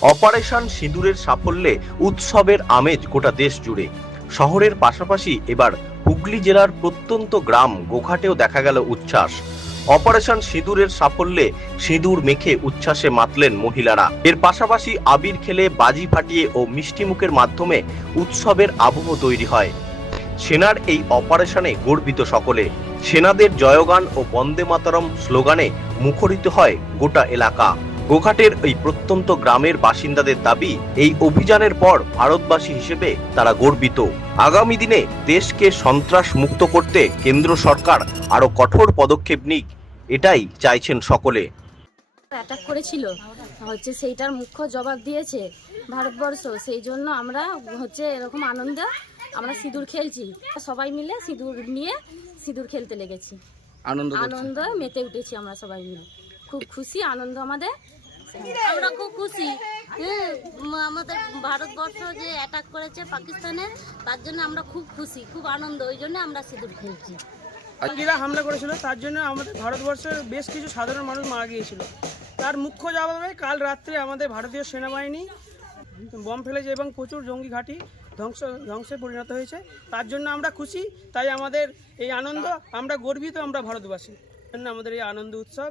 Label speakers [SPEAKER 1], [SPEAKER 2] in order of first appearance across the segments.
[SPEAKER 1] Operation সিঁদুরের সাফল্যে উৎসবের আমেজ গোটা দেশ জুড়ে। শহরের পাশাপাশি এবার হুগলি জেলার প্রত্যন্ত গ্রাম গোঘাটেও দেখা গেল উচ্ছ্বাস। অপারেশন সিঁদুরের সাফল্যে সিঁদুর মেখে উচ্ছ্বাসে মাতলেন মহিলারা। এর পাশাপাশি আবির খেলে বাজি ফাটিয়ে ও মিষ্টিমুখের মাধ্যমে উৎসবের আবহ তৈরি হয়। সেনার এই অপারেশনে গর্বিত সকলে। সেনাদের জয়গান ও বন্দে মাতরম স্লোগানে মুখরিত হয় গোটা এলাকা। গোঘাটের এই প্রত্যন্ত গ্রামের বাসিন্দাদের দাবি এই অভিযানের পর ভারতবাসী হিসেবে তারা গর্বিত। আগামী দিনে দেশকে সন্ত্রাস মুক্ত করতে কেন্দ্র সরকার আরও কঠোর পদক্ষেপ নিক এটাই চাইছেন সকলে।
[SPEAKER 2] অ্যাটাক করেছিল হচ্ছে সেইটার মুখ্য জবাব দিয়েছে ভারতবর্ষ সেই জন্য আমরা হচ্ছে এরকম আনন্দ আমরা সিঁদুর খেলছি। সবাই মিলে সিঁদুর নিয়ে সিঁদুর খেলতে লেগেছি।
[SPEAKER 3] আনন্দ
[SPEAKER 2] আনন্দ মেতে উঠেছি আমরা সবাই মিলে। খুব খুশি আনন্দ আমাদের। আমরা খুব খুশি। হুম, আমাদের ভারতবর্ষ যে অ্যাটাক করেছে পাকিস্তানে তার জন্য আমরা খুব খুশি খুব আনন্দ ওই জন্য আমরা সিঁদুর খেলছি।
[SPEAKER 4] জঙ্গিরা হামলা করেছিল তার জন্য আমাদের ভারতবর্ষের বেশ কিছু সাধারণ মানুষ মারা গিয়েছিল। তার মুখ্য জবাবে কাল রাত্রে আমাদের ভারতীয় সেনাবাহিনী বম ফেলেছে এবং প্রচুর জঙ্গি ঘাঁটি ধ্বংস ধ্বংসে পরিণত হয়েছে। তার জন্য আমরা খুশি তাই আমাদের এই আনন্দ আমরা গর্বিত আমরা ভারতবাসী। জন্য আমাদের এই আনন্দ উৎসব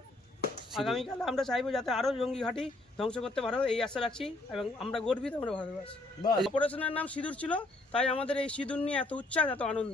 [SPEAKER 4] আগামীকাল আমরা চাইব যাতে আরও জঙ্গি ঘাটি ধ্বংস করতে পারো এই আশা রাখছি এবং আমরা গর্বিত আমরা ভারতবাসী অপারেশনের নাম সিঁদুর ছিল তাই আমাদের এই সিঁদুর নিয়ে এত উচ্ছ্বাস এত আনন্দ।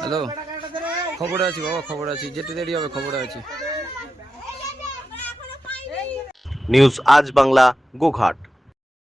[SPEAKER 3] হ্যালো, খবর আছে বাবা, খবর আছে। যেতে দেরি হবে, খবর আছে।
[SPEAKER 1] নিউজ আজ বাংলা, গোঘাট।